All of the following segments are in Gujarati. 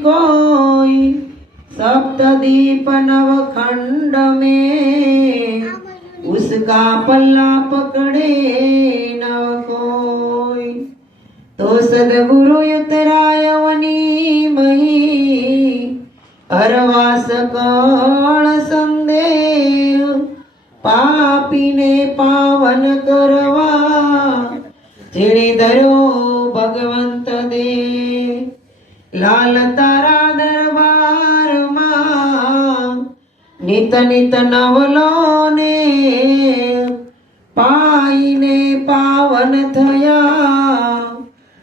कोई, सप्तदीप नवखंड में उसका पल्ला पकड़े न कोई। तो सदगुरु उतरायवनी मही, अरवास कण संदेह, पापी ने पावन करवा, जेने धरो भगवंत दे। लाल तारा दरबार मां नित नित नवलो ने, पाईने पावन थया,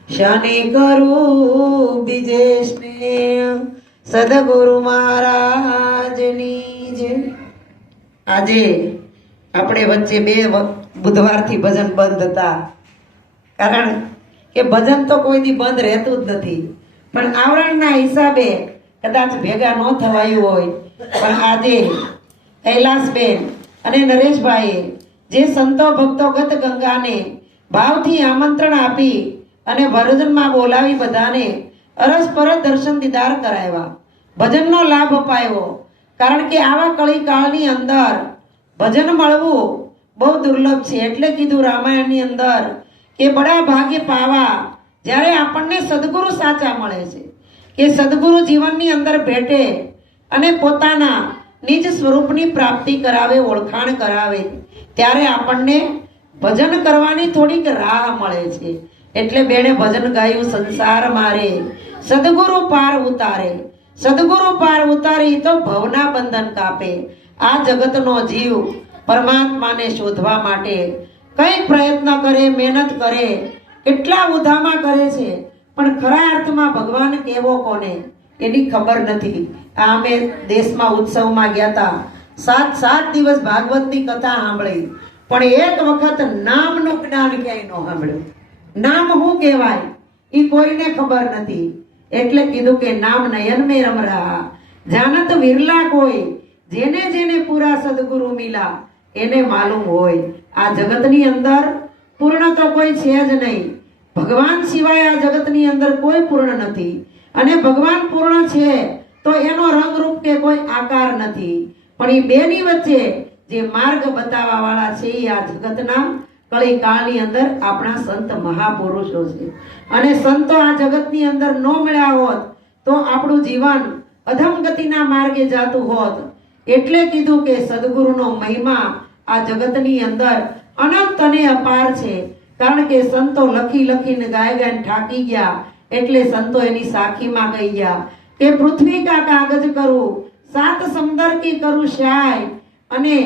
शने करू बीजे स्नेह। सदगुरु महाराजनी जय। આજે આપણે વચ્ચે બે બુધવારથી ભજન બંધ હતા, કારણ કે ભજન તો કોઈ દી બંધ રહેતું જ નથી, પણ આવરણના હિસાબે કદાચ ભેગા ન થવાયું હોય, પણ આજે કૈલાસબેન અને નરેશભાઈએ જે સંતો ભક્તો ગત ગંગાને ભાવથી આમંત્રણ આપી અને ભજનમાં બોલાવી બધાને અરસપરસ દર્શન દીદાર કરાવ્યા, ભજનનો લાભ અપાયો। કારણ કે આવા કળી કાળની અંદર ભજન મળવું બહુ દુર્લભ છે। એટલે કીધું રામાયણની અંદર કે બડા ભાગ્ય પાવા, જ્યારે આપણને સદગુરુ સાચા મળે છે, કે સદગુરુ જીવનની અંદર ભેટે અને પોતાના નિજ સ્વરૂપની પ્રાપ્તિ કરાવે, ઓળખાણ કરાવે, ત્યારે આપણને ભજન કરવાની થોડીક રાહ મળે છે। એટલે બેને ભજન ગાયું, સંસાર મારે સદગુરુ પાર ઉતારે, સદગુરુ પાર ઉતારી તો ભવના બંધન કાપે। આ જગતનો જીવ પરમાત્માને શોધવા માટે કઈ પ્રયત્ન કરે, મહેનત કરે, કેટલા ઉધામા કરે છે, પણ ખરા અર્થમાં ભગવાન કેવો કોને એની ખબર નથી। આ અમે દેશમાં ઉત્સવમાં ગયા હતા, 7 દિવસ ભાગવતની કથા સાંભળી, પણ એક વખત નામનું જ્ઞાન ક્યાંય ન સાંભળ્યું। નામ શું કહેવાય એ કોઈને ખબર નથી। એટલે કીધું કે નામ નયન મેં રમ રહા, જાનત વિરલા કોઈ, જેને જેને પૂરા સદગુરુ મિલા એને માલુમ હોય। આ જગતની અંદર પૂર્ણ તો કોઈ છે જ નહીં, ભગવાન સિવાય આ જગતની અંદર કોઈ પૂર્ણ નથી, અને ભગવાન પૂર્ણ છે તો એનો રંગરૂપ કે કોઈ આકાર નથી, પણ એ બેની વચ્ચે જે માર્ગ બતાવવા વાળા છે એ આ જગતના કળી કાળની અંદર આપણા સંત મહાપુરુષો છે। અને સંતો આ જગતની અંદર ન મળ્યા હોત તો આપણું જીવન અધમગતિના માર્ગે જાતું હોત। એટલે કીધું કે સદગુરુનો મહિમા આ જગતની અંદર અનંત અને અપાર છે। કારણ કે સંતો લખી લખીને ગાઈને થાકી ગયા, એટલે સંતો એની સાખીમાં કહી ગયા કે પૃથ્વી કા કાગજ કરું, 7 સમંદર કી કરું શાય, અને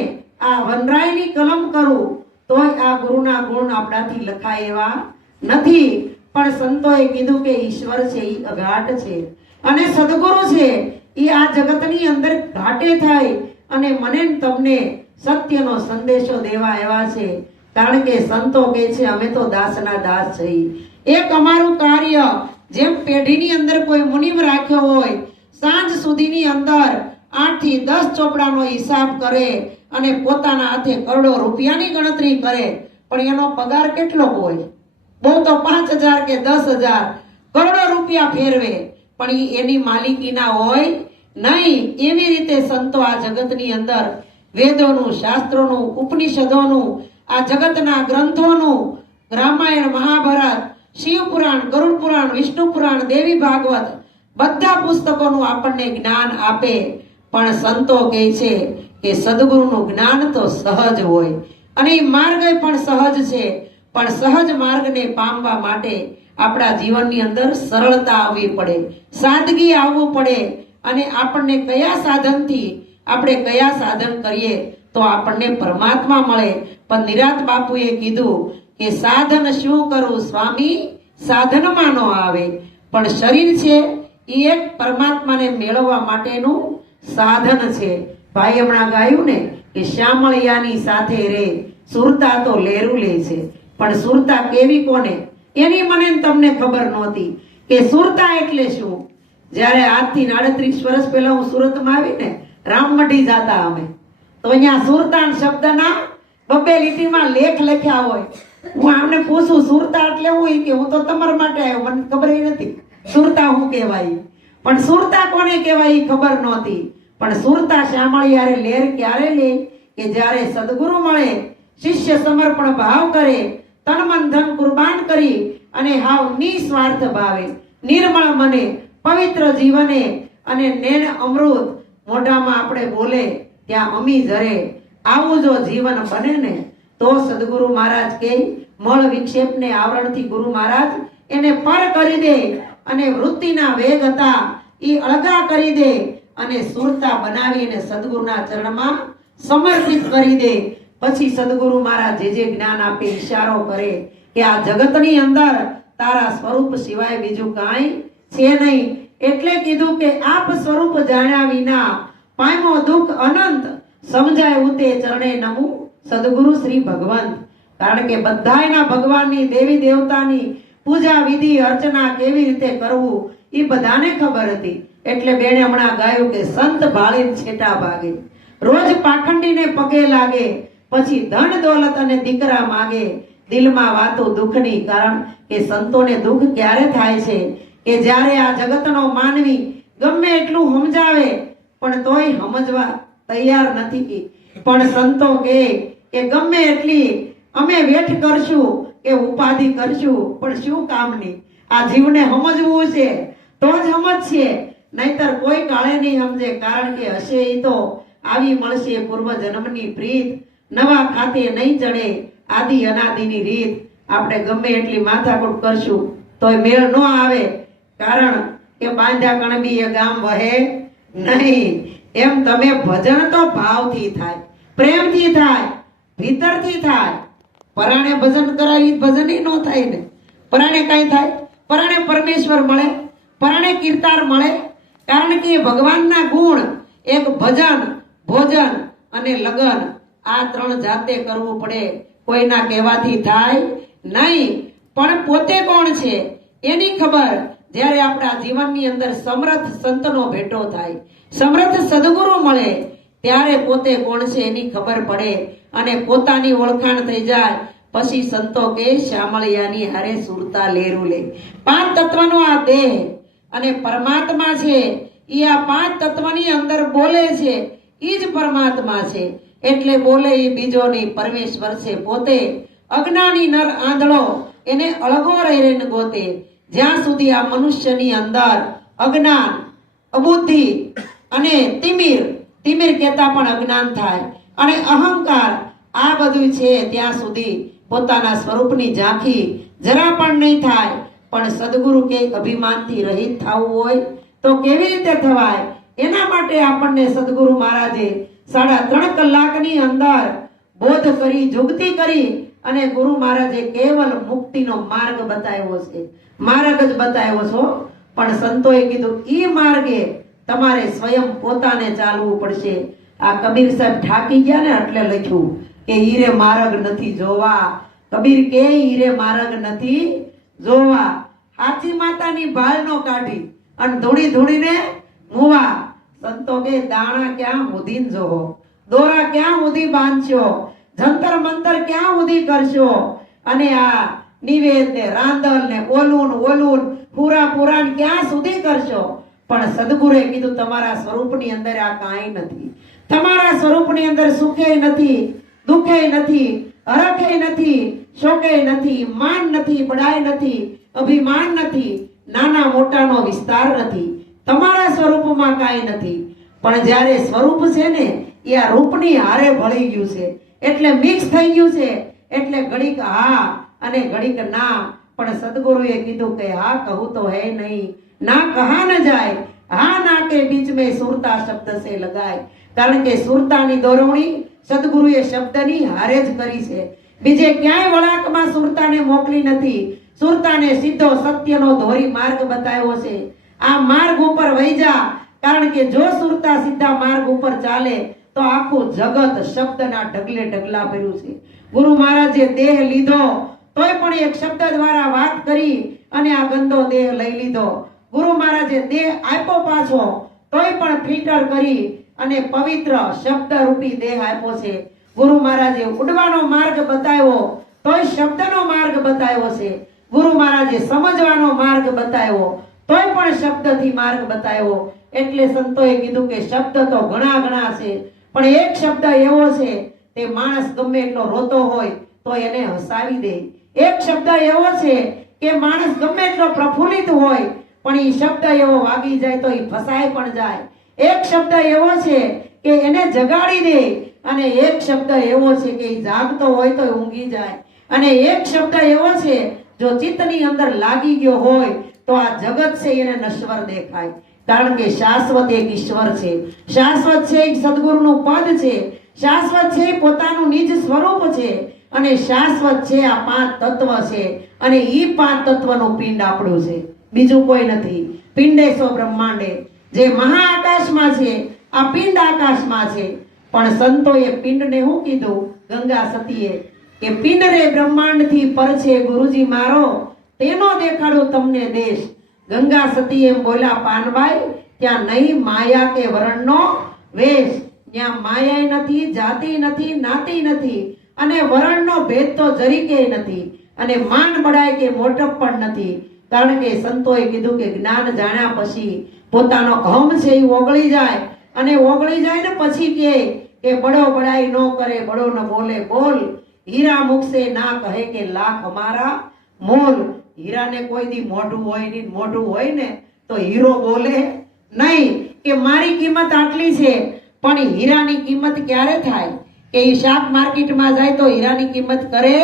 આ વનરાયની કલમ કરું તોય આ ગુરુના ગુણ આપણાથી લખાય એવા નથી। પણ સંતોએ કીધું કે ઈશ્વર છે એ અઘાટ છે, અને સદગુરુ છે એ આ જગતની અંદર ઘાટે થાય અને મને તમને સત્યનો સંદેશો દેવા આવ્યા છે। કારણ કે સંતો કહે છે અમે તો દાસના દાસ છીએ। એક અમારું કાર્ય જેમ પેઢીની અંદર કોઈ મુનિમ રાખ્યો હોય, સાંજ સુધીની અંદર 8 થી 10 ચોપડાનો હિસાબ કરે અને પોતાના હાથે કરોડો રૂપિયાની ગણતરી કરે, પણ એનો પગાર કેટલો હોય? બહુ તો 5,000 કે 10,000, કરોડો રૂપિયા ફેરવે, પણ એની માલિકીના હોય નહીં। એવી રીતે સંતો આ જગતની અંદર વેદોનું, શાસ્ત્રોનું, ઉપનિષદોનું, આ જગતના ગ્રંથોનું, રામાયણ, મહાભારત, શિવપુરાણ, ગરુડ પુરાણ, વિષ્ણુ પુરાણ, દેવી ભાગવત, બધા પુસ્તકોનું આપણને જ્ઞાન આપે। પણ સંતો કહે છે કે સદગુરુનું જ્ઞાન તો સહજ હોય, અને એ માર્ગ પણ સહજ છે, પણ સહજ માર્ગને પામવા માટે આપણા જીવનની અંદર સરળતા આવવી પડે, સાદગી આવવું પડે, અને આપણને કયા સાધનથી આપણે કયા સાધન કરીએ તો આપણને પરમાત્મા મળે। પણ નિરાત બાપુએ કીધું કે સાધન શું કરું સ્વામી, સાધનમાં નો આવે, પણ શરીર છે એ એક પરમાત્માને મેળવવા માટેનું સાધન છે। ભાઈ હમણાં ગાયું ને કે શ્યામળિયાની સાથે રે, સુરતા તો લેરું લે છે, પણ સુરતા કેવી કોને એની મને તમને ખબર નહોતી કે સુરતા એટલે શું। જ્યારે આજથી 38 વર્ષ પહેલા હું સુરતમાં આવી ને, રામમઢી જાતા અમે, તો અહીંયા સુરતા શબ્દના 2 લીટીમાં લેખ લખ્યા હોય। હું આમને પૂછું સુરતા એટલે હું, કે હું તો તમારા માટે આવ્યો, મને ખબર નથી સુરતા શું કહેવાય। પણ સુરતા કોને કહેવાય એ ખબર નહોતી. પણ સુરતા શામળિયારે લેર ક્યારે લે કે જ્યારે સદગુરુ મળે, શિષ્ય સમર્પણ ભાવ કરે, તન મન ધન કુરબાન કરી અને હાવ નિસ્વાર્થ ભાવે, નિર્મળ મને, પવિત્ર જીવને અને નેણ અમૃત મોઢામાં આપણે બોલે ત્યાં અમી ઝરે, આવું જો જીવન બને ને તો સદગુરુ મહારાજ કે મળ વિક્ષેપને આવરણથી ગુરુ મહારાજ એને પર કરી દે અને વૃત્તિના વેગ હતા એ અળગા કરી દે અને સુરતા બનાવી અને સદગુરુના ચરણમાં સમર્પિત કરી દે. પછી સદગુરુ મહારાજ જે જ્ઞાન આપે, ઈશારો કરે કે આ જગતની અંદર તારા સ્વરૂપ સિવાય બીજું કાંઈ છે નહીં. એટલે કીધું કે આપ સ્વરૂપ જાણ્યા વિના પામ્યો દુઃખ અનંત, સમજાય ઉતે ચરણે નમું સદગુરુ શ્રી ભગવંત. કારણ કે બધાયના ભગવાનની દેવી દેવતાની પૂજા વિધિ અર્ચના કેવી રીતે કરવું એ બધાને ખબર હતી. એટલે બેને હમણાં ગાયું કે સંત ભાળીને છેટા ભાગે, રોજ પાખંડીને પગે લાગે, પછી ધન દોલત અને દીકરા માગે, દિલમાં વાતો દુઃખની. કારણ કે સંતોને દુઃખ ક્યારે થાય છે કે જ્યારે આ જગતનો માનવી ગમે એટલું સમજાવે પણ તોય સમજવા તૈયાર નથી. પણ સંતો કે ગમે એટલી અમે વેઠ કરશું કે ઉપાધિ કરશું પણ શું કામની, આ જીવને સમજવું છે તો જ સમજશે, નહીતર કોઈ કાળે નહીં સમજે. કારણ કે હશે એ તો આવી મળશે પૂર્વ જન્મની પ્રીત, નવા ખાતે નહીં ચડે આદિ અનાદિની રીત. આપણે ગમે એટલી માથાકૂટ કરશું તોય મેળ ન આવે. કારણ કે બાંધ્યા કણબી એ ગામ વહે નહીં. એમ તમે ભજન તો ભાવથી થાય, પ્રેમથી થાય, ભીતરથી થાય. પરાણે ભજન કરાવી ભજન ન થાય ને. પરાણે કઈ થાય? પરાણે પરમેશ્વર મળે, પરાણે કીર્તાર મળે. કારણ કે ભગવાનના ગુણ એક ભજન, ભોજન અને લગન, આ ત્રણ જાતે કરવું પડે. કોઈના કહેવાથી થાય નહીં. પણ પોતે કોણ છે એની ખબર જ્યારે આપણા જીવનની અંદર સમર્થ સંતનો ભેટો થાય, સમર્થ સદગુરુ મળે, ત્યારે પોતે કોણ છે એની ખબર પડે અને પોતાની ઓળખાણ થઈ જાય. પછી સંતો કે શામળિયાની હારે સુરતા લેરું લે. પાંચ તત્વનો આ દેહ અને પરમાત્મા છે એ આ પાંચ તત્વની અંદર બોલે છે એ જ પરમાત્મા છે. એટલે બોલે એ બીજો નહીં, પરમેશ્વર છે પોતે. અજ્ઞાની નર આંધળો એને અળગો રહીને ગોતે. જ્યાં સુધી આ મનુષ્યની અંદર અજ્ઞાન, અબુદ્ધિ અને તિમિર કહેતા પણ અજ્ઞાન થાય અને અહંકાર આ બધું છે ત્યાં સુધી પોતાના સ્વરૂપની ઝાંખી જરા પણ નહીં થાય. પણ સદગુરુ કે અભિમાનથી રહિત થવું હોય તો કેવી રીતે થવાય? એના માટે આપણને સદગુરુ મહારાજે 3.5 કલાકની અંદર બોધ કરી, જુગતી કરી અને ગુરુ મહારાજે કેવલ મુક્તિનો માર્ગ બતાવ્યો છે. માર્ગ જ બતાવ્યો છો. પણ સંતોએ કીધું ઈ માર્ગે તમારે સ્વયં પોતાને ચાલવું પડશે. આ કબીર સાહેબ ઠાકી ગયા ને એટલે લખ્યું કે હીરે માર્ગ નથી જોવા. કબીર કે હીરે માર્ગ નથી જોવા. હાથી માતાની ભાળ નો કાઢી અને ધૂણીને મુવા. સંતો કે દાણા ક્યાં સુધી જોવો, દોરા ક્યાં સુધી બાંધશો, જંતર મંતર ક્યાં સુધી કરશો, અને આ નિવેદ ને રાંદલ ને ઓલુન પૂરા ક્યાં સુધી કરશો? પણ સદગુરુએ કીધું તમારા સ્વરૂપની અંદર આ કાંઈ નથી. તમારા સ્વરૂપની અંદર સુખે નથી, દુખે નથી, હરખે નથી, શોકે નથી, માન નથી, બડાઈ નથી, અભિમાન નથી, નાના મોટાનો વિસ્તાર નથી. તમારા સ્વરૂપમાં કાંઈ નથી. પણ જ્યારે સ્વરૂપ છે ને એ આ રૂપની હારે ભળી ગયું છે, એટલે મિક્સ થઈ ગયું છે. એટલે ઘડીક હા અને ઘડીક ના. પણ સદગુરુએ કીધું કે હા કહું તો હે નહીં, ના કહા ન જાય, હા ના કે બીચ મેં સુરતા શબ્દ સે લગાય. કારણ કે સુરતાની દોરવણી સદગુરુએ શબ્દની હારે જ કરી છે. બીજે ક્યાંય વળાંકમાં સુરતાને મોકલી નથી. સુરતાને સીધો સત્યનો ધોરી માર્ગ બતાવ્યો છે. આ માર્ગ ઉપર વહી જા. કારણ કે જો સુરતા સીધા માર્ગ ઉપર ચાલે તો આખું જગત શબ્દના ઢગલે ઢગલા ભર્યું છે. ગુરુ મહારાજે દેહ લીધો તોય પણ એક શબ્દ દ્વારા વાત કરી અને આ ગંદો દેહ લઈ લીધો. ગુરુ મહારાજે દેહ આપ્યો પાછો તોય પણ ફિલ્ટર કરી અને પવિત્ર શબ્દ રૂપી દેહ આપ્યો છે. ગુરુ મહારાજે ઉડવાનો માર્ગ બતાવ્યો તોય શબ્દનો માર્ગ બતાવ્યો છે. ગુરુ મહારાજે સમજવાનો માર્ગ બતાવ્યો તોય પણ શબ્દથી માર્ગ બતાવ્યો. એટલે સંતોએ કીધું કે શબ્દ તો ઘણા ઘણા છે, પણ એક શબ્દ એવો છે તે માણસ ગમે એટલો રોતો હોય તો એને હસાવી દે. એક શબ્દ એવો છે કે માણસ ગમે એટલો પ્રફુલ્લિત હોય પણ એ શબ્દ એવો વાગી જાય તો એ ફસાય પણ જાય. એક શબ્દ એવો છે કે એને જગાડી દે, અને એક શબ્દ એવો છે કે એ જાગતો હોય તો ઊંઘી જાય. અને એક શબ્દ એવો છે જો ચિત્તની અંદર લાગી ગયો હોય તો આ જગત છે એને નશ્વર દેખાય. કારણ કે શાશ્વત એક ઈશ્વર છે, શાશ્વત છે એક સદગુરુનું પદ છે, શાશ્વત છે પોતાનું નિજ સ્વરૂપ છે, અને શાશ્વત છે આ પાંચ તત્વ છે. અને ઈ પાંચ તત્વનું પિંડ આપણું છે, બીજું કોઈ નથી. પિંડેશો બ્રહ્માંડે, જે મહાઆકાશમાં છે આ પિંડ આકાશમાં છે. પણ સંતોએ પિંડને શું કીધું? ગંગા સતીએ કે પિંડ રે બ્રહ્માંડથી પર છે ગુરુજી મારો, તેનો દેખાડું તમને દેશ. ગંગા સતી એમ બોલ્યા, પાનભાઈ ત્યાં નહીં માયા કે વરણનો વેશ. ત્યાં માયા નથી, જાતિ નથી, નાતી નથી, અને વર્ણનો ભેદ તો જરીકે નથી, અને માંડ બડાય કે મોટપ પણ નથી. કારણ કે સંતોએ કીધું કે જ્ઞાન જાણ્યા પછી પોતાનો અહમ છે એ ઓગળી જાય, અને ઓગળી જાય ને પછી કે બડો બડાઈ નો કરે, બડો ન બોલે બોલ, હીરા મુખસે ના કહે કે લાખ અમારા મોલ. હીરાને કોઈ દી મોઢું હોય નહીં, મોઢું હોય ને તો હીરો બોલે નહીં કે મારી કિંમત આટલી છે. પણ હીરાની કિંમત ક્યારે થાય? કે એ શાક માર્કેટમાં જાય તો હીરાની કિંમત કરે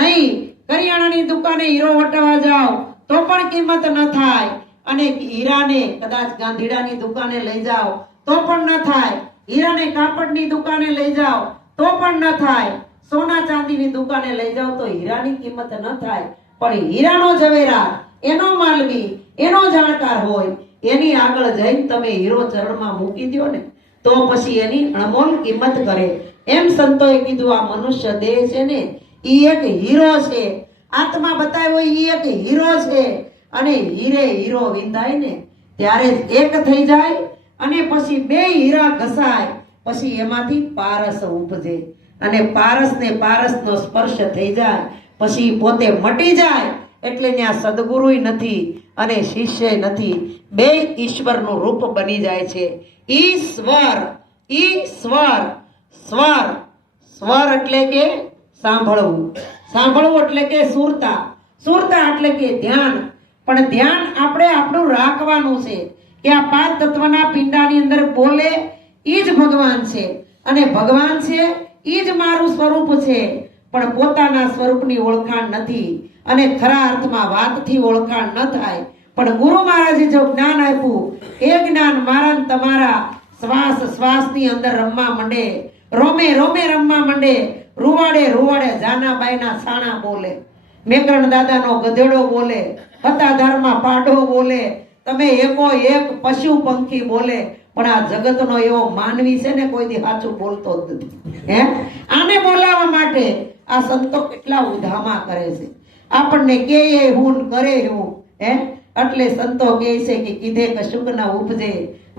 નહીં. કરિયાણાની દુકાને હીરો વટાવા જાવ તો પણ કિંમત ન થાય, અને હીરાને કદાચ ગાંધીડાની દુકાને લઈ જાઓ તો પણ ન થાય, હીરાને કાપડની દુકાને લઈ જાઓ તો પણ ન થાય, સોના ચાંદીની દુકાને લઈ જાઓ તો હીરાની કિંમત ન થાય. પણ હીરાનો ઝવેરાત, એનો માલવી, એનો જાણકાર હોય, એની આગળ જઈને તમે હીરો ચરણમાં મૂકી દો ને તો પછી એની અણમોલ કિંમત કરે. એમ સંતોએ કીધું આ મનુષ્ય દેહ છે ને ઈ એક હીરો છે. આત્મા બતાવ્યો ઈ એક હીરો છે, અને હીરે હીરો વિંધાય ને ત્યારે એક થઈ જાય, અને પછી બે હીરા ઘસાય, પછી એમાંથી પારસ ઉપજે, અને પારસ ને પારસનો સ્પર્શ થઈ જાય પછી પોતે મટી જાય. એટલે ત્યાં સદગુરુય નથી અને શિષ્ય નથી, બે ઈશ્વરનું રૂપ બની જાય છે. ઈશ્વર, ઈશ્વર, સ્વર, સ્વર એટલે કે સાંભળવું, સાંભળવું એટલે કે સુરતા, સુરતા એટલે કે ધ્યાન. પણ ધ્યાન આપણે આપણું રાખવાનું છે કે આ પાંચ તત્વના પિંડાની અંદર બોલે ઈ જ ભગવાન છે, અને ભગવાન છે ઈ જ મારું સ્વરૂપ છે. પણ પોતાના સ્વરૂપની ઓળખાણ નથી, અને ખરા અર્થમાં વાતથી ઓળખાણ ન થાય. પણ ગુરુ મહારાજે જો જ્ઞાન આપ્યું એ જ્ઞાન મારા ને તમારા શ્વાસ શ્વાસની અંદર રમવા માંડે, રોમે રોમે રમવા માંડે, રૂવાડે રૂવાડે જાનાબાઈના છાણા બોલે, મેકરણ દાદાનો ગધેડો બોલે, હતાધારમાં પાડો બોલે, તમે એકો એક પશુ પંખી બોલે. પણ આ જગતનો એવો માનવી છે ને કોઈ દી સાચું બોલતો જ નથી. હે, આને બોલાવવા માટે આ સંતો કેટલા ઉધામા કરે છે, આપણને કે હું કરે હું. હે, એટલે સંતો કહે છે કે કીધે કશુંક ના ઉપજે,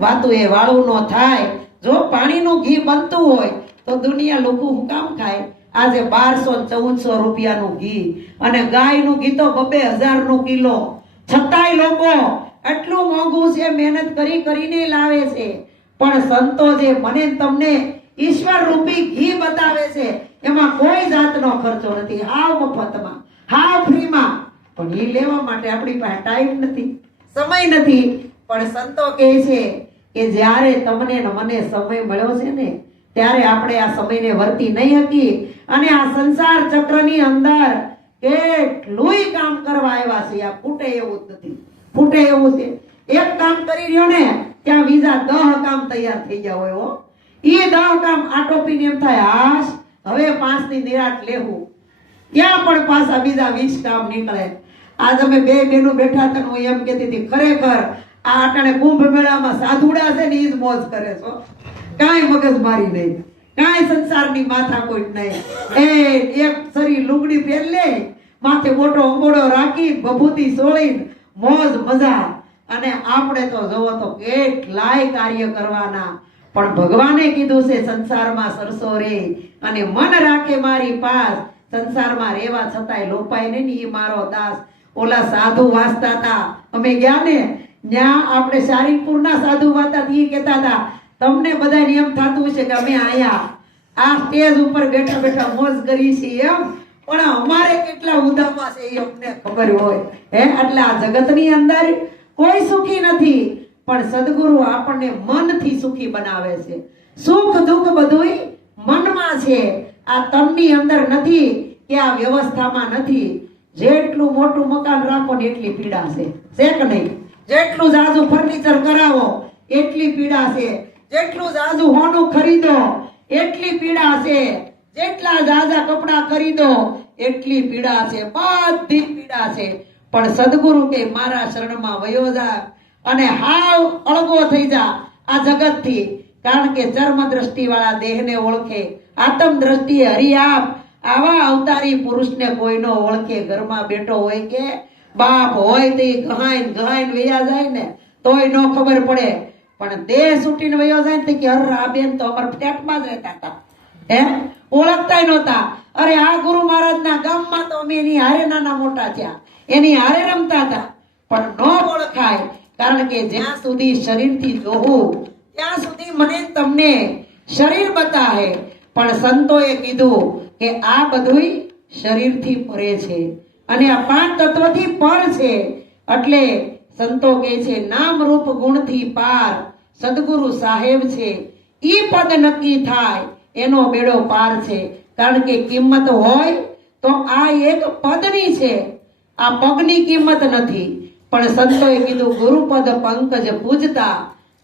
વાતું એ વાળું નો થાય. જો પાણીનું ઘી બનતું હોય તો દુનિયા લોકો હું કામ ખાય? આજે 1200-1400 રૂપિયાનું ઘી, અને ગાયનું ઘી તો 2000 નું કિલો, છતાંય લોકો એટલું મોંઘું છે મહેનત કરી કરીને લાવે છે. પણ સંતો જે મને તમને ઈશ્વર રૂપી ઘી બતાવે છે એમાં કોઈ જાતનો ખર્ચો નથી, હાવ મફતમાં, હાવ ફ્રીમાં. પણ એ લેવા માટે આપણી પાસે ટાઈમ નથી, સમય નથી. પણ સંતો કહે છે કે જ્યારે તમને ને મને સમય મળ્યો છે ને ત્યારે આપણે આ સમયને વર્તી નહીં હતી, અને આ સંસાર ચક્રની અંદર કેટલુંય કામ કરવા આવ્યા છે. આ ફૂટે એવું જ નથી, ફૂટે એવું છે. એક કામ કરી રહ્યો ને ત્યાં બીજા 10 કામ તૈયાર થઈ ગયા હોય. એ 10 કામ આટોપીને એમ થાય હાશ હવે 5 ની નિરાંત લેવું, ત્યાં પણ પાછા બીજા 20 કામ નીકળે. આજ અમે બે બેનો બેઠા હતા, હું એમ કહેતી હતી ખરેખર આ આટાણે કુંભ મેળામાં સાધુડા છે ને ઈ જ મોજ કરે છો, કાંઈ મગજમારી નહીં, કાંઈ સંસારની માથાકૂટ નહીં. એક સરી લુગડી પહેર લે, માથે મોટો અંગોડો રાખી, બભૂતી સોળીને મોજ મજા. અને આપણે તો જોવો તો કેટલાય કાર્ય કરવાના. પણ ભગવાને કીધું છે સંસારમાં સરસો રે, અને મન રાખે મારી પાસ. સંસારમાં રેવા છતાંય લોપાય નહીં, ઈ મારો દાસ. ઓલા સાધુ વાંચતા હતા, અમે ગયા ને ત્યાં આપણે સારીપુરના સાધુ વાંચતા એ કહેતા હતા તમને બધા એમ થતું હશે કે અમે આયા આ સ્ટેજ ઉપર બેઠા બેઠા મોજ કરી છીએ એમ, પણ અમારે કેટલા ઉદામા છે એ અમને ખબર હોય એટલે આ જગતની અંદર કોઈ સુખી નથી, પણ સદગુરુ આપણને મનથી સુખી બનાવે છે. સુખ દુઃખ બધુંય મનમાં છે, આ તનની અંદર નથી કે આ વ્યવસ્થામાં નથી. જેટલું મોટું મકાન રાખો ને એટલી પીડા છે કે નહીં? જેટલું જાજુ ફર્નિચર કરાવો એટલી પીડા છે, જેટલું જાજુ હોનું ખરીદો એટલી પીડા છે, જેટલા જાજા કપડા ખરીદો એટલી પીડા છે, બધી પીડા છે. પણ સદગુરુ કે મારા શરણમાં વયો જા અને હાવ અળગો થઈ જા આ જગતથી, કારણ કે ચર્મ દ્રષ્ટિ વાળા દેહને ઓળખે, આત્મ દ્રષ્ટિએ હરિઆપ આવા અવતારી પુરુષને કોઈનો ઓળખે. ઘરમાં બેઠો હોય કે બાપ હોય તે ગહાઈન વયા જાય ને તોય નો ખબર પડે, પણ દેહ છૂટીને વયો જાય ને કે અરે આ બેન તો અમારા ફ્લેટમાં જ રહેતા હતા, ઓળખતાય નહોતા. અરે આ ગુરુ મહારાજના ગામમાં તો અમે એની હારે નાના મોટા થયા, એની હારે રમતા હતા, પણ નો ઓળખાય, કારણ કે જ્યાં સુધી શરીરથી જોવું ત્યાં સુધી મને તમને શરીર બતાવે. પણ સંતોએ કીધું કે આ બધુંય શરીરથી પરે છે અને આ પાંચ તત્વથી પર છે. એટલે સંતો કહે છે નામ રૂપ ગુણથી પાર સદગુરુ સાહેબ છે, ઈ પદ નક્કી થાય એનો બેડો પાર છે. કારણ કે કિંમત હોય તો આ એક પદની છે, આ પગની કિંમત નથી. પણ સંતોએ કીધું ગુરુપદ પંકજ પૂજતા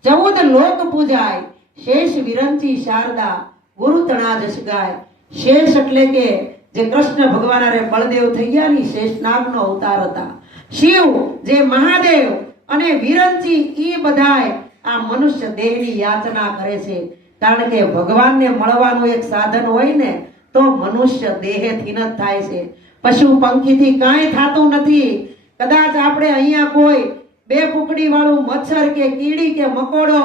14 લોક પૂજાય, શેષ વિરંચી શારદા ગુરુ તણા જશ ગાય. શેષ એટલે કે જે કૃષ્ણ ભગવાન રે બળદેવ થઈ ગયા ની શેષનાગનો અવતાર હતા, શિવ જે મહાદેવ અને વિરંચી ઈ બધાય આ મનુષ્ય દેહની યાચના કરે છે. કારણ કે ભગવાનને મળવાનું એક સાધન હોય ને તો મનુષ્ય દેહથી ન થાય છે, પશુ પંખીથી કાંઈ થતું નથી. કદાચ આપણે અહીંયા કોઈ બે કુકડી વાળું મચ્છર કે કીડી કે મકોડો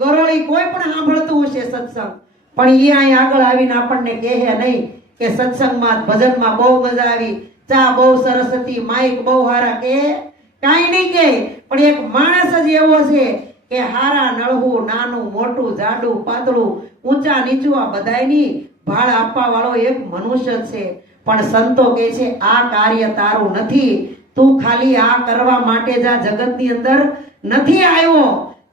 ગરોળી કોઈ પણ સાંભળતું હશે સત્સંગ, પણ એ અહીં આગળ આવીને આપણને કહે નહીં કે સત્સંગમાં ભજનમાં બહુ મજા આવી, ચા બહુ સરસ હતી, માઇક બહુ હારા, કે કાંઈ નહીં કહે. પણ એક માણસ જ એવો છે કે હારા નળવું નાનું મોટું જાડું પાતળું ઊંચા નીચું આ બધાયની ભાળ આપવા વાળો એક મનુષ્ય છે. પણ સંતો કહે છે આ કાર્ય તારું નથી, તું ખાલી આ કરવા માટે જ આ જગતની અંદર નથી આવ્યો,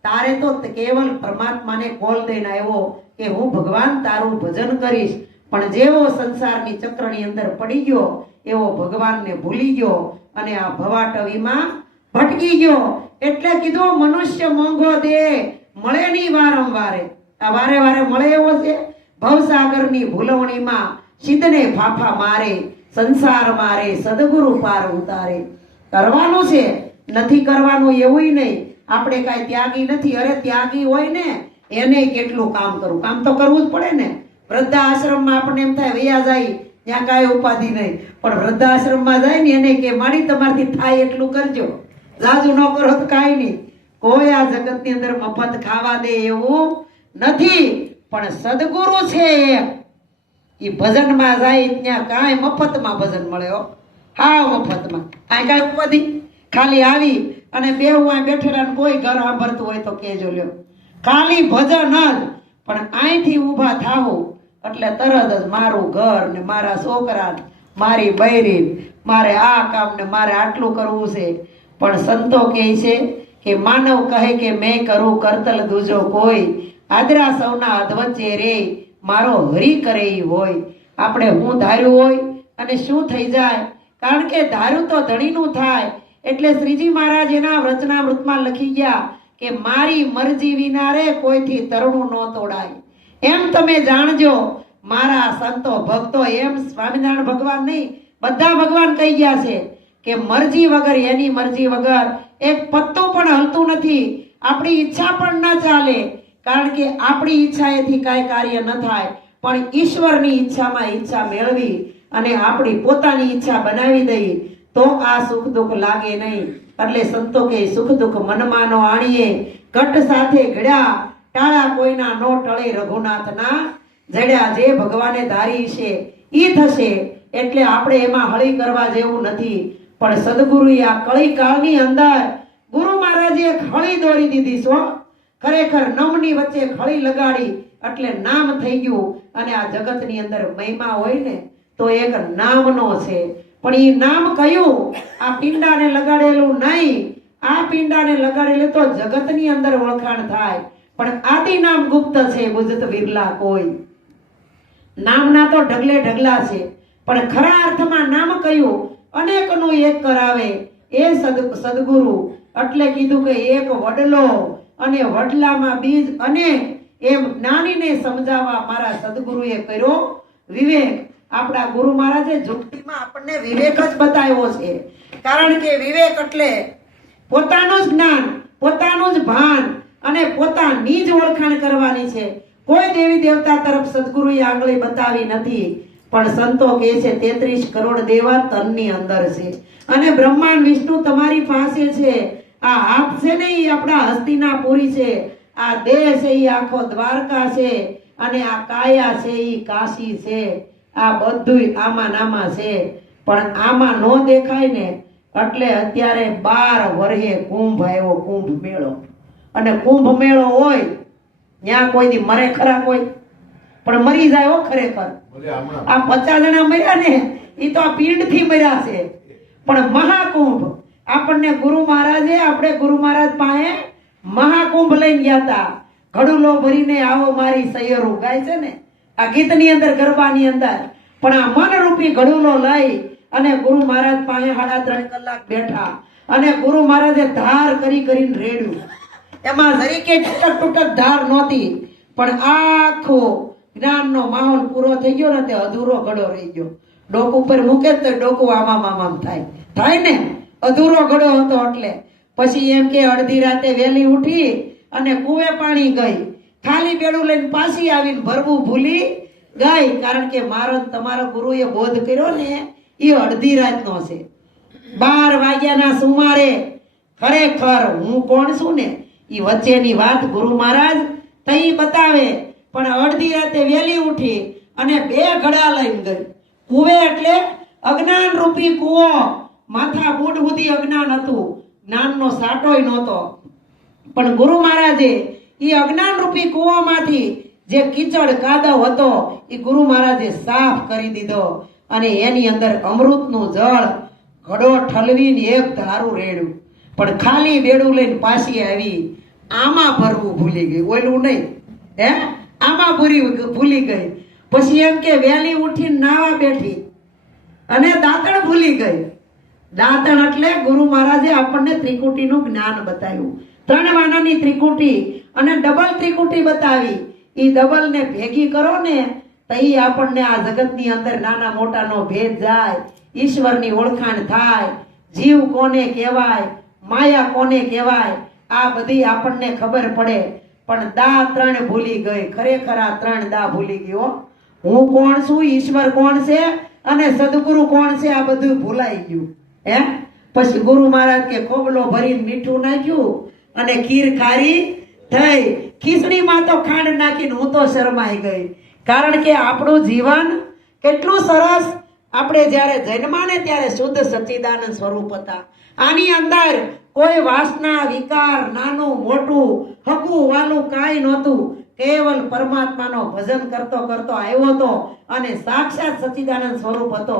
તારે તો કેવલ પરમાત્માને કોલ દઈને આવ્યો કે હું ભગવાન તારું ભજન કરીશ. પણ જેવો સંસારની ચક્રની અંદર પડી ગયો એવો ભગવાનને ભૂલી ગયો અને આ ભવાટવીમાં ભટકી ગયો. એટલે કીધું મનુષ્ય મોંઘો દેહ મળે નહીં વારંવારે, આ વારે વારે મળે એવો છે. ભવસાગરની ભૂલવણીમાં સિદ્ધને ફાફા મારે, સંસાર મારે સદગુરુ પાર ઉતારે. કરવાનું છે, નથી કરવાનું એવું નહીં. આપણે કાંઈ ત્યાગી નથી. અરે ત્યાગી હોય ને એને કેટલું કામ કરવું, કામ તો કરવું જ પડે ને. વૃદ્ધાશ્રમમાં આપણને એમ થાય વૈયા જાય ત્યાં કાંઈ ઉપાધિ નહીં, પણ વૃદ્ધાશ્રમમાં જાય ને એને કે માડી તમારથી થાય એટલું કરજો, લાજુ ન કરો તો કાંઈ નહીં. કોઈ આ જગતની અંદર મફત ખાવા દે એવું નથી. પણ સદગુરુ છે એ ભજનમાં જાય ત્યાં કાંઈ મફતમાં ભજન મળે હો, હા મફતમાં. આ કાંઈ ઉપાધિ ખાલી આવી અને બેહું બેઠેલા કોઈ ઘર સાંભળતું હોય તો કેજો લ્યો, ખાલી ભજન જ. પણ અહીંથી ઊભા થાવું એટલે તરત જ મારું ઘર ને મારા છોકરા મારી બૈરી મારે આ કામ ને મારે આટલું કરવું છે. પણ સંતો કહે છે કે માનવ કહે કે મેં કરું કરતલ દૂજો કોઈ, આદરા સૌના અધવચ્ચે રે મારો હરી કરે ઈ હોય. આપણે હું ધાર્યું હોય અને શું થઈ જાય, કારણ કે ધાર્યું તો ધણીનું થાય. એટલે શ્રીજી મહારાજ એના રચનામૃતમાં લખી ગયા કે મારી મરજી વિના રે કોઈથી તરણું ન તોડાય. એમ તમે જાણજો મારા સંતો ભક્તો, એમ સ્વામિનારાયણ ભગવાન નહીં બધા ભગવાન કહી ગયા છે કે મરજી વગર, એની મરજી વગર એક પત્તું પણ હલતું નથી. આપણી ઈચ્છા પણ ન ચાલે, કારણ કે આપણી ઈચ્છાએથી કાંઈ કાર્ય ન થાય. પણ ઈશ્વરની ઈચ્છામાં ઈચ્છા મેળવી અને આપણી પોતાની ઈચ્છા બનાવી દઈ તો આ સુખ દુઃખ લાગે નહીં. એટલે સંતો કે સુખ દુઃખ મનમાં નો આણીએ, ઘટ સાથે ઘડ્યા ટાળા કોઈના નો ટળે રઘુનાથના જડ્યા. જે ભગવાને ધારી છે ઈ થશે, એટલે આપણે એમાં હળી કરવા જેવું નથી. પણ સદગુરુએ આ કળી કાળની અંદર ગુરુ મહારાજે એક હળી દોરી દીધી છો. ખરેખર નમની વચ્ચે ખળી લગાડી એટલે નામ થઈ ગયું. અને આ જગતની અંદર મહિમા હોય ને તો એક નામનો છે. પણ એ નામ કયું? આ પિંડાને લગાડેલું નહીં. આ પિંડાને લગાડેલું તો જગતની અંદર ઓળખાણ થાય. પણ આદિ નામ ગુપ્ત છે, બુજત વિરલા કોઈ. નામના તો ઢગલે ઢગલા છે, પણ ખરા અર્થમાં નામ કયું? અનેકનું એક કરાવે એ સદગુરુ. એટલે કીધું કે એક વડલો અને વડલામાં બીજ અનેક, એમ જ્ઞાનીને સમજાવવા મારા સદગુરુએ કર્યો વિવેક. આપણા ગુરુ મહારાજે જુક્તિમાં આપણને વિવેક જ બતાવ્યો છે. કારણ કે વિવેક એટલે પોતાનું જ જ્ઞાન, પોતાનું જ ભાન અને પોતાની જ ઓળખાણ કરવાની છે. કોઈ દેવી દેવતા તરફ સદગુરુએ આંગળી બતાવી નથી. પણ સંતો કહે છે 33 કરોડ દેવા તનની અંદર છે અને બ્રહ્માંડ વિષ્ણુ તમારી પાસે છે. આ હાથ છે ને એ આપણા હસ્તિનાપુરી છે. આ દેહ છે એ આખો દ્વારકા છે અને આ કાયા છે એ કાશી છે. આ બધું આમાં નામાં છે. પણ આમાં નો દેખાય ને એટલે અત્યારે 12 વર્ષે કુંભ આવ્યો, કુંભ મેળો. અને કુંભ મેળો હોય ત્યાં કોઈ દી મરે ખરા? કોઈ પણ મરી જાય હો. ખરેખર આ 50 જણા મર્યા ને એ તો આ પિંડ થી મર્યા છે. પણ મહાકુંભ આપણને ગુરુ મહારાજે, આપણે ગુરુ મહારાજ પાસે મહાકુંભ લઈને ગયા હતા. ઘડુલો ભરીને આવો મારી સૈયરું ગાય છે ને આ ગીતની અંદર, ગરબાની અંદર. પણ આ મનરૂપી ઘડુલો લઈ અને ગુરુ મહારાજ પાસે 3.5 કલાક બેઠા અને ગુરુ મહારાજે ધાર કરી કરીને રેડ્યું. એમાં જરીકે તૂટક ધાર નહોતી, પણ આખો જ્ઞાનનો માહોલ પૂરો થઈ ગયો ને તે અધૂરો ઘડો રહી ગયો. ડોક ઉપર મૂકે તો ડોકું આમામ થાય ને, અધૂરો ઘડો હતો. એટલે પછી એમ કે અડધી રાતે વહેલી ઉઠી અને કુવે પાણી ગઈ. ખાલી બેડું લઈને પાછી આવીને ભરવું ભૂલી ગઈ. કારણ કે મારો તમારો ગુરુએ બોધ કર્યો ને એ અડધી રાતનો છે. 12 વાગ્યાના સુમારે ખરેખર હું કોણ છું ને એ વચ્ચેની વાત ગુરુ મહારાજ તઈ બતાવે. પણ અડધી રાતે વહેલી ઉઠી અને 2 ઘડા લઈને ગઈ. કુવે એટલે અજ્ઞાન રૂપી કુવો. માથા બુડ સુધી અજ્ઞાન હતું, જ્ઞાનનો સાટોય નહોતો. પણ ગુરુ મહારાજે એ અજ્ઞાન રૂપી કુવામાંથી જે કીચડ કાદવ હતો એ ગુરુ મહારાજે સાફ કરી દીધો અને એની અંદર અમૃતનું જળ ઘડો ઠલવીને એક ધારું રેડ્યું. પણ ખાલી બેડું લઈને પાછી આવી. આમાં ભરવું ભૂલી ગઈ, ઓયલું નહીં હે, આમાં ભૂલી ગઈ. પછી એમ કે વહેલી ઉઠીને નાવા બેઠી અને દાંતણ ભૂલી ગઈ. દાંતણ એટલે ગુરુ મહારાજે આપણને ત્રિકુટીનું જ્ઞાન બતાવ્યું. 3 વાનાની ત્રિકુટી અને ડબલ ત્રિકુટી બતાવી. એ ડબલ ને ભેગી કરો ને તો એ આપણને આ જગતની અંદર નાના મોટાનો ભેદ જાય, ઈશ્વરની ઓળખાણ થાય, જીવ કોને કહેવાય, માયા કોને કહેવાય, આ બધી આપણને ખબર પડે. પણ દા 3 ભૂલી ગઈ. ખરેખર આ 3 દા ભૂલી ગયો. હું કોણ છું, ઈશ્વર કોણ છે અને સદગુરુ કોણ છે, આ બધું ભૂલાઈ ગયું. હે પછી ગુરુ મહારાજ કે ખોબલો ભરીને મીઠું નાખ્યું અને ખીર ખારી થઈ. ખીચડીમાં તો ખાંડ નાખીને હું તો શરમાઈ ગઈ. કારણ કે આપણું જીવન કેટલું સરસ. આપણે જ્યારે જન્મા ને ત્યારે શુદ્ધ સચ્ચિદાનંદ સ્વરૂપ હતા. આની અંદર કોઈ વાસના, વિકાર, નાનું મોટું, હકું વાલું કાંઈ નહોતું. કેવલ પરમાત્માનો ભજન કરતો કરતો આવ્યો હતો અને સાક્ષાત સચ્ચિદાનંદ સ્વરૂપ હતો.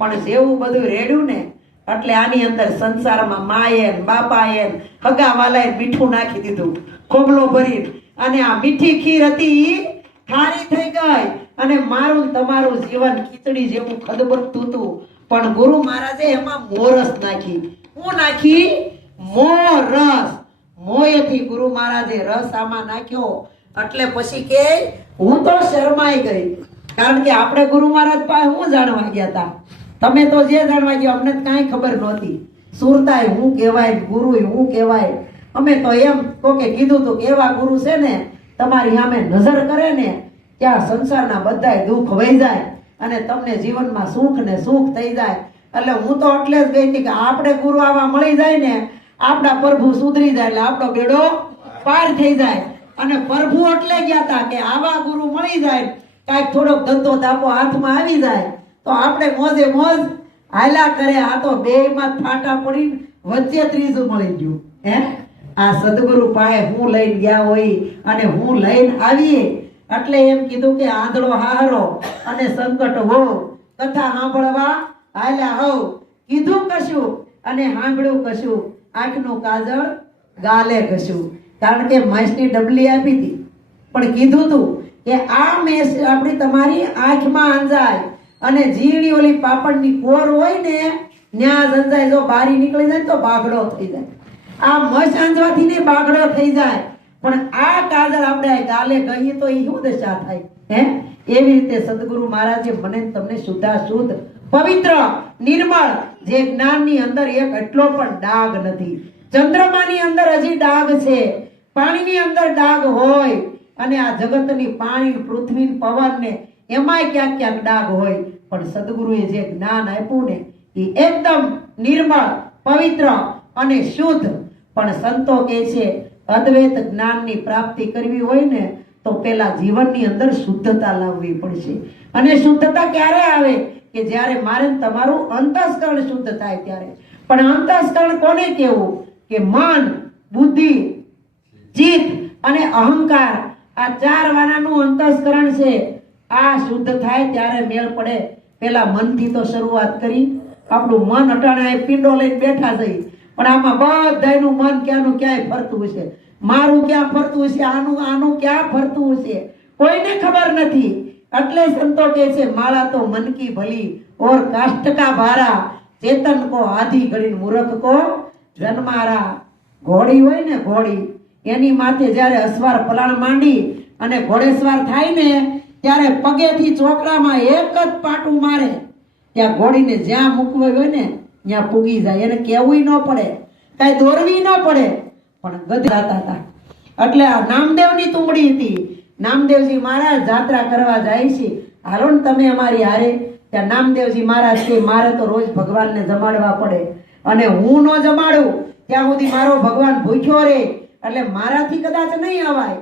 પણ જેવું બધું રેડ્યું ને એટલે આની અંદર સંસારમાં માએ, બાપાએ, હગાવાલાએ મીઠું નાખી દીધું ખોબલો ભરી. અને આ મીઠી ખીર હતી ખારી થઈ ગઈ અને મારું તમારું જીવન ખીચડી જેવું ખદબડતું હતું. પણ ગુરુ મહારાજે એમાં મોરસ નાખી. શું નાખી? મોરસ. મોયેથી ગુરુ મહારાજે રસ આમાં નાખ્યો. એટલે પછી કે હું તો શરમાઈ ગઈ. કારણ કે આપણે ગુરુ મહારાજ પાસે હું જાણવા ગયા હતા? તમે તો જે જાણવા ગયા અમને કાંઈ ખબર નહોતી. સુરતાય હું કહેવાય, ગુરુય હું કહેવાય. અમે તો એમ તો કે કીધું તું કે એવા ગુરુ છે ને તમારી સામે નજર કરે ને ત્યાં સંસારના બધાય દુઃખ વહી જાય અને તમને જીવનમાં સુખ ને સુખ થઈ જાય. એટલે હું તો એટલે જ ગઈ હતી કે આપણે ગુરુ આવા મળી જાય ને આપણા પ્રભુ સુધરી જાય એટલે આપણો બેડો પાર થઈ જાય. અને પ્રભુ એટલે ગયા હતા કે આવા ગુરુ મળી જાય, કાંઈક થોડોક ધંધો તાપો હાથમાં આવી જાય તો આપણે મોજે મોજ હાલા કરે. આ તો બેયમાં ફાટા પડી વચ્ચે ત્રીજું મળી ગયું. હે આ સદગુરુ પાસે હું લઈને ગયા હોય અને હું લઈને આવીએ એટલે એમ કીધું કે આંધળો હારો અને સંકટ હો કથા સાંભળવા હાલ્યા હો. કીધું કશું અને સાંભળ્યું કશું, આંખનું કાજળ ગાલે કશું. કારણ કે મહેશની ડબલી આપી હતી પણ કીધું તું કે આ મેસ આપણી તમારી આંખમાં અંજાય અને જીણી ઓલી પાપડની કોર હોય ને ન્યા અંજાય. જો બારી નીકળી જાય તો બાગડો થઈ જાય. આ મસ આંજવાથી ને બાગડો થઈ જાય, પણ આ કાજળ આપણે ગાલે કહીએ તો એ શું દશા થાય. હે એવી રીતે સદગુરુ મહારાજે મને તમને શુદ્ધ પવિત્ર નિર્મળ જે જ્ઞાનની અંદર એક એટલો પણ ડાઘ નથી. ચંદ્રમાની અંદર હજી ડાઘ છે, પાણીની અંદર ડાઘ હોય અને આ જગતની પાણી પૃથ્વી પવન ને એમાંય ક્યાંક ક્યાંક ડાઘ હોય. પણ સદગુરુએ જે જ્ઞાન આપ્યું ને એ એકદમ નિર્મળ પવિત્ર અને શુદ્ધ. પણ સંતો કહે છે અદ્વૈત જ્ઞાનની પ્રાપ્તિ કરવી હોય ને તો પેલા જીવનની અંદર શુદ્ધતા લાવવી પડશે. અને શુદ્ધતા ક્યારે આવે કે જ્યારે મારે તમારું અંતઃસ્કરણ શુદ્ધ થાય ત્યારે. પણ અંતઃસ્કરણ કોને કહેવું કે મન, બુદ્ધિ, ચિત્ત અને અહંકાર આ ચાર વાનાનું અંતઃસ્કરણ છે. આ શુદ્ધ થાય ત્યારે મેળ પડે. પેલા મનથી તો શરૂઆત કરી. આપણું મન અટાણે પિંડો લઈને બેઠા જઈ, પણ આમાં બધાયનું મન ક્યાંનું ક્યાંય ફરતું છે. મારું ક્યાં ફરતું છે, આનું ક્યાં ફરતું છે, કોઈને ખબર નથી. એટલે સંતો કહે છે માળા તો મન કી ભલી ઓર કાષ્ટ કા ભારા, ચેતન કો આધી ઘડી મૂર્ખ કો જન્મારા. ઘોડી હોય ને ઘોડી, એની માથે જ્યારે અસવાર પલાણ માંડી અને ઘોડેસવાર થાય ને ત્યારે પગેથી ચોકડામાં એક જ પાટું મારે, ત્યાં ઘોડીને જ્યાં મૂકવી હોય ને ત્યાં પૂગી જાય. એને કહેવું ન પડે, કઈ દોરવી ન પડે, પણ ગધરાતા હતા. એટલે આ નામદેવની તુંબડી હતી. નામદેવજી મહારાજ જાત્રા કરવા જાય છે, હાલો ને તમે અમારી હારે. ત્યાં નામદેવજી મહારાજ કે મારે તો રોજ ભગવાનને જમાડવા પડે અને હું ન જમાડું ત્યાં સુધી મારો ભગવાન ભૂખ્યો રહે, એટલે મારાથી કદાચ નહીં અવાય.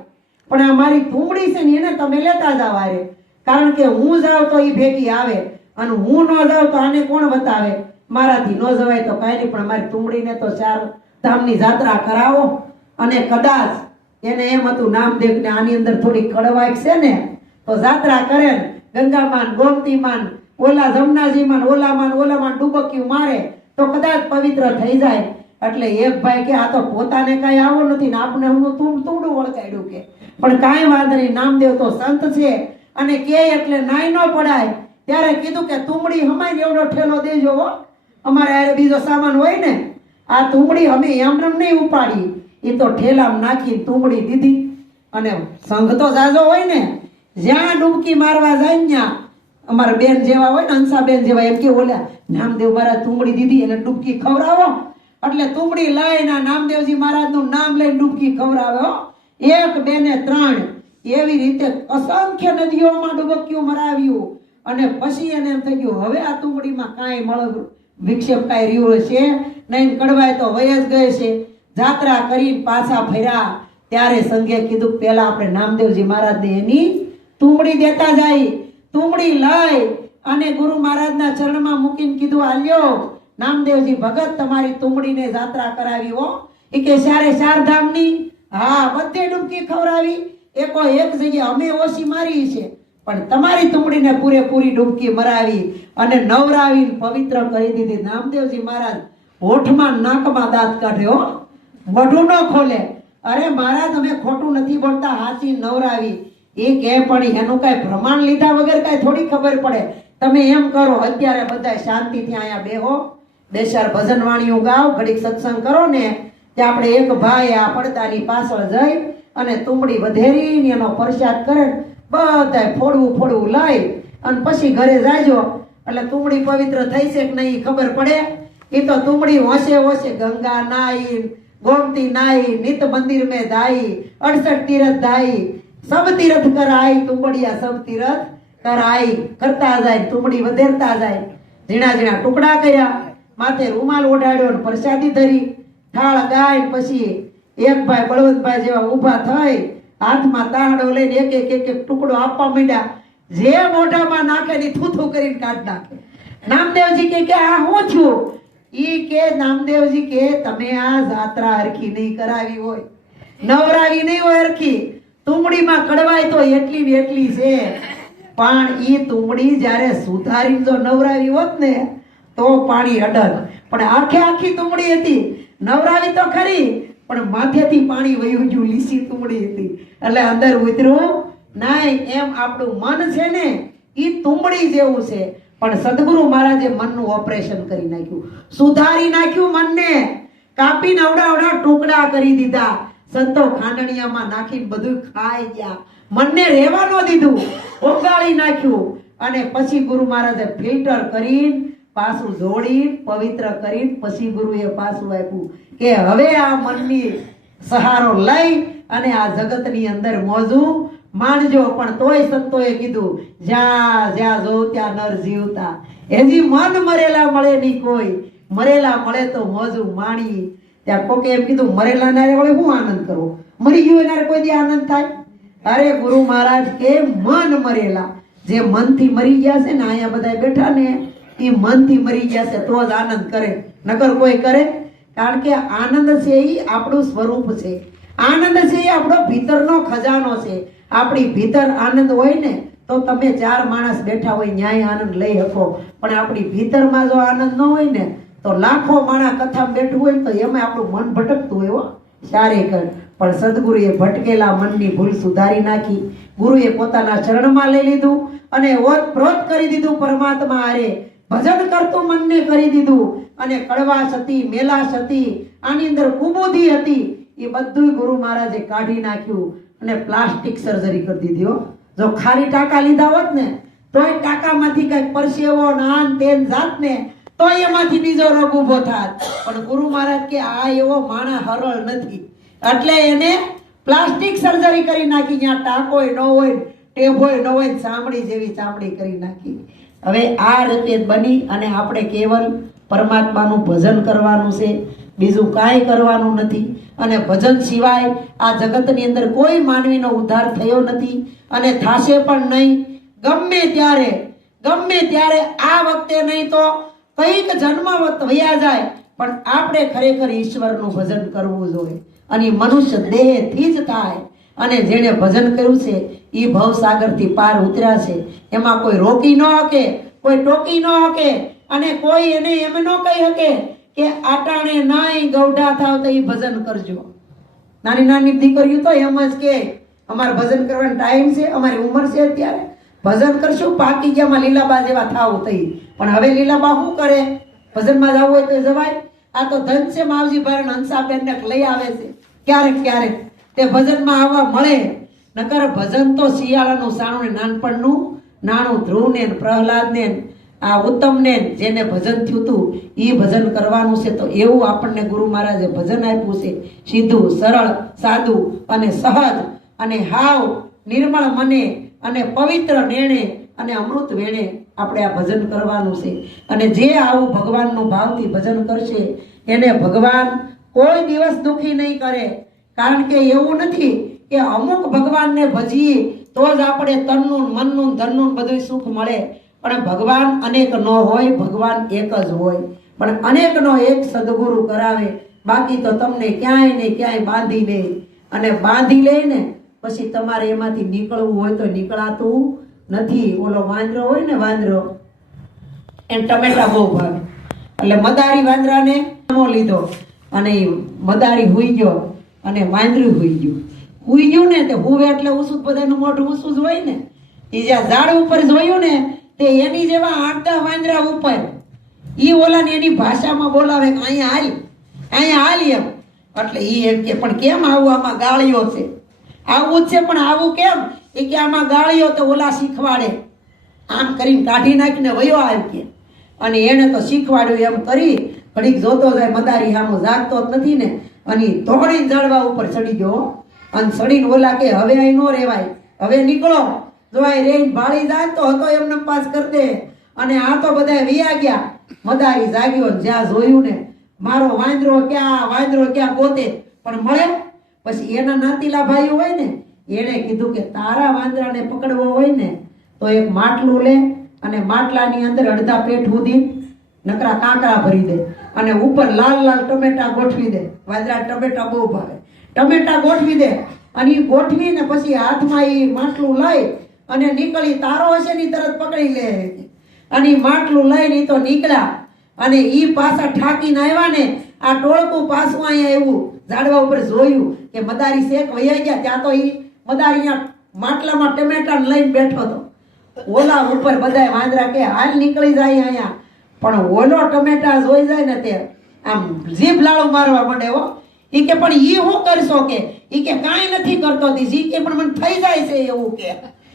પણ આ મારી તુંબડી છે ને એને તમે લેતા જાવ હારે, કારણ કે હું જાઉં તો એ ભેગી આવે અને હું ન જાઉં તો આને કોણ બતાવે. મારાથી ન જવાય તો કાંઈ નહીં, પણ મારી તુંબડીને તો 4 ધામની જાત્રા કરાવો. અને કદાચ એને એમ હતું નામદેવને આની અંદર થોડી કડવાઈ છે ને તો જાત્રા કરે ને ગંગામાન, ગોમતીમાન, ઓલા જમનાજીમાન, ઓલામાન ડૂબકીયું મારે તો કદાચ પવિત્ર થઈ જાય. એટલે એક ભાઈ કે આ તો પોતાને કઈ આવો નથી ને આપણે હું તુંડું વળગાડ્યું કે. પણ કાંઈ વાંધો નહીં, નામદેવ તો સંત છે અને કે એટલે નાય ન પડાય. ત્યારે કીધું કે તુંબડી હમાય એવડો ઠેલો દેજો હો, અમારે આ બીજો સામાન હોય ને. આ તુંબડી અમે એમને નહીં ઉપાડી, એ તો ઠેલામાં નાખી તુંબડી દીધી. અને સંઘ તો જાજો હોય ને, જ્યાં ડૂબકી મારવા જાય ને ત્યાં અમારા બેન જેવા હોય ને, હંસાબેન જેવા, એમ કે ઓલા નામદેવ મહારાજ તુંબડી દીધી એને ડૂબકી ખવડાવો. એટલે તુંબડી લઈને નામદેવજી મહારાજનું નામ લઈને ડૂબકી ખવડાવે હો. 1, 2 ને 3 એવી રીતે અસંખ્ય નદીઓમાં ડૂબકીઓ મરાવ્યું. અને પછી એને એમ થઈ ગયું હવે આ તુંબડીમાં કાંઈ મળ વિક્ષેપ કાંઈ રહ્યો છે નહીં, કડવાય તો વય જ ગયે છે. જાત્રા કરીને પાછા ફર્યા ત્યારે સંઘે કીધું પેલા આપણે નામદેવજી મહારાજને એની તુંબડી દેતા જાય. તુંબડી લઈ અને ગુરુ મહારાજના ચરણમાં મૂકીને કીધું આલ્યો નામદેવજી ભગત તમારી તુંબડીને જાત્રા કરાવી હો. એ કે 4 ધામની? હા, બધે ડૂબકી ખવડાવી. એક જગ્યાએ અમે ઓછી મારી છે, પણ તમારી તુંબડીને પૂરેપૂરી ડૂબકી મરાવી અને નવરાવીને પવિત્ર કરી દીધી. નામદેવજી મહારાજ હોઠમાં નાકમાં દાંત કાઢ્યો, મોઢું ન ખોલે. અરે મહારાજ અમે ખોટું નથી બોલતા, હાચી નવરાવી. એ કે પણ એનું કઈ પ્રમાણ લીધા વગર કઈ થોડી ખબર પડે. તમે એમ કરો અત્યારે બધા શાંતિથી અહીંયા બેહો, 2-4 ભજન વાણીઓ ગાઓ, ઘડીક સત્સંગ કરો ને. ત્યાં આપણે એક ભાઈ આ પડદાની પાછળ જઈ અને તુંબડી વધેરીને એનો પ્રસાદ કરે, બધા ફોડવું લઈ અને પછી ઘરે જાજો. એટલે તુંબડી પવિત્ર થઈ છે કે નહીં ખબર પડે. એ તો તુંબડી હોશે ગંગા નાઈ, गोमती नाई, नित मंदिर में दाई, 68 तीर्थ दाई, सब तीर्थ कराई, तुंबड़िया सब तीर्थ कराई. करता जाए तुंबड़ी વધેરતા જાય. ઝીણા ઝીણા ટુકડા કર્યા, માથે રૂમાલ ઓઢાડ્યો ને પ્રસાદી ધરી, થાળ ગાય. પછી એક ભાઈ બળવંતભાઈ જેવા ઊભા થઈ હાથમાં તાહડો લઈને એક ટુકડો આપવા માંડ્યા. જે મોઢામાં નાખે ને થૂથું કરીને કાઢ નાખે. નામદેવજી કે આ હું છું? ઈ કે નામદેવજી કે તમે આ જાત્રા હરખી નહીં કરાવી હોય, નવરાવી નહીં હોય હરખી, તુંબડીમાં કડવાય તો એટલી ને એટલી છે, પણ ઈ તુંબડી જ્યારે સુધારી જો નવરાવી હોત ને તો પાણી અડગ, પણ આખે આખી તુંબડી હતી, નવરાવી તો ખરી પણ માથેથી પાણી વયું ગયું, લીસી તુંબડી હતી, એટલે અંદર ઉતર્યું નહીં. એમ આપણું મન છે ને ઈ તુંબડી જેવું છે, પણ સદગુરુ મહારાજે મનનું ઓપરેશન કરી નાખ્યું, સુધારી નાખ્યું, મનને કાપીને અવડા ટુકડા કરી દીધા, સંતો ખાંડણિયામાં નાખીને બધું ખાઈ ગયા, મનને રહેવા ન દીધું, ઓગાળી નાખ્યું. અને પછી ગુરુ મહારાજે ફિલ્ટર કરીને પાછું જોડીને પવિત્ર કરીને પછી ગુરુએ પાછું આપ્યું કે હવે આ મનની સહારો લઈ અને આ જગતની અંદર મોજું માણજો. પણ તોય સંતોએ કીધું જ્યાં જ્યાં જોઉં ત્યાં નર જીવતા, હજી મન મરેલા મળે નહીં કોઈ, મરેલા મળે તો મોજું માણી. ત્યાં કોકે એમ કીધું મરેલા ના વળે શું આનંદ કરવો, મરી ગયું એના કોઈ દી આનંદ થાય? અરે ગુરુ મહારાજ કે મન મરેલા, જે મનથી મરી ગયા છે ને અહીંયા બધા બેઠા ને એ મનથી મરી ગયા છે તો જ આનંદ કરે, નકર કોઈ કરે? કારણ કે આનંદ છે એ આપણું સ્વરૂપ છે, આનંદ છે એ આપણો ભીતરનો ખજાનો છે. આપણી ભીતર આનંદ હોય ને તો તમે ચાર માણસ બેઠા હોય ન્યાય આનંદ લઈ શકો, પણ આપણી ભીતરમાં જો આનંદ ન હોય ને તો લાખો માણસ કથામાં બેઠું હોય તો એમાં આપણું મન ભટકતું હોય સારે કર. પણ સદગુરુએ ભટકેલા મનની ભૂલ સુધારી નાખી, ગુરુએ પોતાના ચરણમાં લઈ લીધું અને ઓતપ્રોત કરી દીધું પરમાત્મા હારે, ભજન કરતું મનને કરી દીધું. અને કડવાશ હતી, મેલાશ હતી, આની અંદર કુબુધી હતી, એ બધું ગુરુ મહારાજે કાઢી નાખ્યું અને પ્લાસ્ટિક સર્જરી કરી દીધી. જો ખાલી ટાંકા લીધા હોત ને તોય ટાંકામાંથી કઈક પરસેવો નાન તેન જાત ને તો એમાંથી બીજો રોગ ઉભો થાત, પણ ગુરુ મહારાજ કે આ એવો માણા હરળ નથી, એટલે એને પ્લાસ્ટિક સર્જરી કરી નાખી. ત્યાં ટાંકોય ન હોય, ટેભોય ન હોય, ચામડી જેવી ચામડી કરી નાખી. હવે આ રીતે બની અને આપણે કેવલ પરમાત્માનું ભજન કરવાનું છે, બીજું કાંઈ કરવાનું નથી. અને ભજન સિવાય આ જગતની અંદર કોઈ માનવીનો ઉદ્ધાર થયો નથી અને થાશે પણ નહીં. ગમે ત્યારે આ વખતે નહીં તો કઈક જન્મ વયા જાય, પણ આપણે ખરેખર ઈશ્વરનું ભજન કરવું જોઈએ અને મનુષ્ય દેહથી જ થાય. અને જેણે ભજન કર્યું છે એ ભવસાગરથી પાર ઉતર્યા છે, એમાં કોઈ રોકી ન શકે, કોઈ ટોકી ન શકે અને કોઈ એને એમ ન કહી શકે કે આટાણે નાય ગૌઢા થાવ તો એ ભજન કરજો. નાની નાની દીકરીઓ તો એમ જ કે અમારે ભજન કરવાનો ટાઈમ છે, અમારી ઉંમર છે, અત્યારે ભજન કરશું, પાકી ગયામાં લીલાબા જેવા થાવ થઈ. પણ હવે લીલાબા શું કરે? ભજનમાં જવું હોય તો જવાય? આ તો ધન છે માવજી ભાઈ હંસાબેન ને લઈ આવે છે ક્યારેક તે ભજનમાં આવવા મળે, નકર ભજન તો શિયાળાનું સાણું ને નાનપણનું નાણું ધ્રુવ ને પ્રહલાદ ને આ ઉત્તમ ને જેને ભજન થયું હતું એ ભજન કરવાનું છે. તો એવું આપણને ગુરુ મહારાજે ભજન આપ્યું છે, સીધું સરળ સાદું અને સહજ અને હાવ નિર્મળ મને અને પવિત્ર નેણે અને અમૃત વેણે આપણે આ ભજન કરવાનું છે. અને જે આવું ભગવાનનું ભાવથી ભજન કરશે એને ભગવાન કોઈ દિવસ દુખી નહીં કરે. કારણ કે એવું નથી કે અમુક ભગવાનને ભજીએ તો જ આપણે તનનું મનનું ધનનું બધું સુખ મળે, પણ ભગવાન અનેક ન હોય, ભગવાન એક જ હોય. પણ અનેકનો એક સદગુરુ કરાવે, બાકી તો તમને ક્યાંય ને ક્યાંય બાંધી લે અને બાંધી લે ને પછી તમારે એમાંથી નીકળવું હોય તો નીકળાતું નથી. ઓલો વાંદરો હોય ને, વાંદરો એને ટમેટા બહુ ભાવે, એટલે મદારી વાંદરાને લીધો અને મદારી હુઈ ગયો અને વાંદરું હુઈ ગયું ને તે હુવે એટલે ઉસું બધાનું મોઢું ઉસું જ હોય ને, એ જ્યાં ઝાડ ઉપર જોયું ને તે એની જેવા 8-10 વાંદરા ઉપર ઈ ઓલાને એની ભાષામાં બોલાવે કે અહીંયા હાલ એમ. એટલે ઈ એમ કે પણ કેમ આવું, આમાં ગાળીઓ છે, આવું જ છે પણ આવું કેમ? એ કે આમાં ગાળીઓ તો ઓલા શીખવાડે, આમ કરીને કાઢી નાખીને વયો આવ કે. અને એને તો શીખવાડ્યું એમ કરી ઘડીક જોતો જાય, મદારી સામો જાગતો જ નથી ને, અને ધોડીને ઝાડવા ઉપર ચડી ગયો અને ચડીને ઓલા કે હવે અહીં નો રેવાય, હવે નીકળો. જો આ રેન ભાળી જાય તો હતો એમને પાસ કરી દે. અને આ તો બધા વિયા ગયા. મદારી જાગ્યો, જ્યાં જોયું ને મારો વાંદરો ક્યાં ગોતે પણ મળે. પછી એના નાતીલા ભાઈઓ હોય ને એને કીધું કે તારા વાંદરાને પકડવો હોય ને તો એક માટલું લે અને માટલાની અંદર અડધા પેટ સુધી નકરા કાંકરા ભરી દે અને ઉપર લાલ લાલ ટમેટા ગોઠવી દે. વાદરા ટમેટા બહુ ભાવે. ટમેટા ગોઠવી દે અને ઈ ગોઠવીને પછી હાથમાં ઈ માટલું લઈ અને નીકળી. તારો હશે ની તરત પકડી લે અને ઈ માટલું લઈને ઈ તો નીકળ્યા અને ઈ પાછા ઠાકીને આવ્યા ને આ ટોળકું પાછું અહીંયા આવ્યું. ઝાડવા ઉપર જોયું કે મદારી શેક વૈયા ગયા. ત્યાં તો ઈ મદારી માટલામાં ટમેટા લઈને બેઠો હતો. ઓલા ઉપર બધાય વાંદરા કે હાલ નીકળી જાય અહીંયા. પણ ઓલો ટમેટા જોઈ જાય ને તે આમ જીભ લાળું મારવા માંડે હો. ઈ કે પણ ઈ શું કરશો કે ઈ કે કાંઈ નથી કરતો જી કે પણ મને થઈ જાય છે એવું કે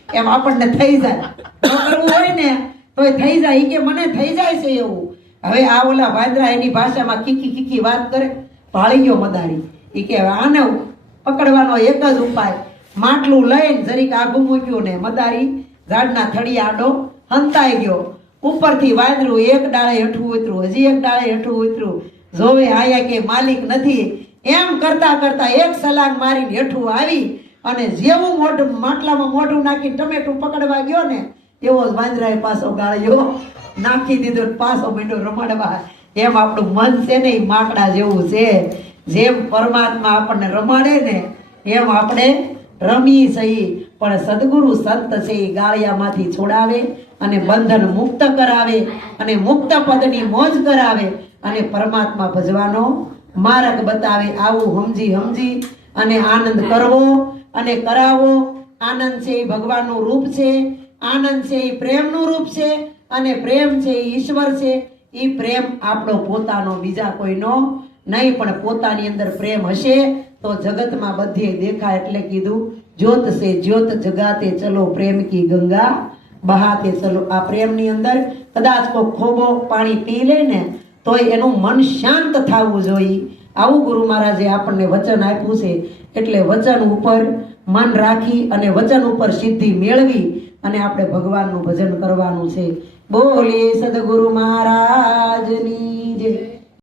એમ આપણને થઈ જાય ન કરવું હોય ને તોય થઈ જાય. ઈ કે મને થઈ જાય છે એવું. હવે આ ઓલા વાંદરા એની ભાષામાં કીકી કીકી વાત કરે. ભાળી ગયો મદારી. ઈ કે આને પકડવાનો એક જ ઉપાય, માટલું લઈને જરીક આગું મૂક્યું ને મદારી ઝાડના થળિયા આડો હંતાઈ ગયો. ઉપરથી વાંદરું એક ડાળે હેઠું ઉતર્યું, હજી એક ડાળે હેઠું ઉતર્યું. જોવે આયા કે માલિક નથી એમ કરતા કરતા એક સલાંગ મારીને હેઠું આવી અને જેવું મોઢું માટલામાં મોઢું નાખીને ટમેટું પકડવા ગયો ને એવો જ વાંદરાએ પાછો ગાળ્યો નાખી દીધો પાછો મીંડો રમાડવા. એમ આપણું મન છે ને એ માકડા જેવું છે. જેમ પરમાત્મા આપણને રમાડે ને એમ આપણે રમી સહી. પણ સદગુરુ સંત છે એ ગાળિયામાંથી છોડાવે અને બંધન મુક્ત કરાવે અને મુક્ત પદની મોજ કરાવે અને પરમાત્મા ભજવાનો માર્ગ બતાવે. આવું સમજી અને આનંદ કરવો અને કરાવો. આનંદ છે એ ભગવાનનું રૂપ છે, આનંદ છે એ પ્રેમનું રૂપ છે અને પ્રેમ છે એ ઈશ્વર છે. એ પ્રેમ આપણો પોતાનો, બીજા કોઈનો નહીં. પણ પોતાની અંદર પ્રેમ હશે તો જગતમાં બધે દેખાય. એટલે કીધું જ્યોત સે જ્યોત જગાતે ચલો પ્રેમ કી ગંગા બહાતે ચલો. આ પ્રેમની અંદર કદાચ કોઈ ખોબો પાણી પી લે ને તોય એનું મન શાંત થવું જોઈએ. આવું ગુરુ મહારાજે આપણને વચન આપ્યું છે. એટલે વચન ઉપર મન રાખી અને વચન ઉપર સિદ્ધિ મેળવી અને આપણે ભગવાનનું ભજન કરવાનું છે. બોલીએ સદગુરુ મહારાજ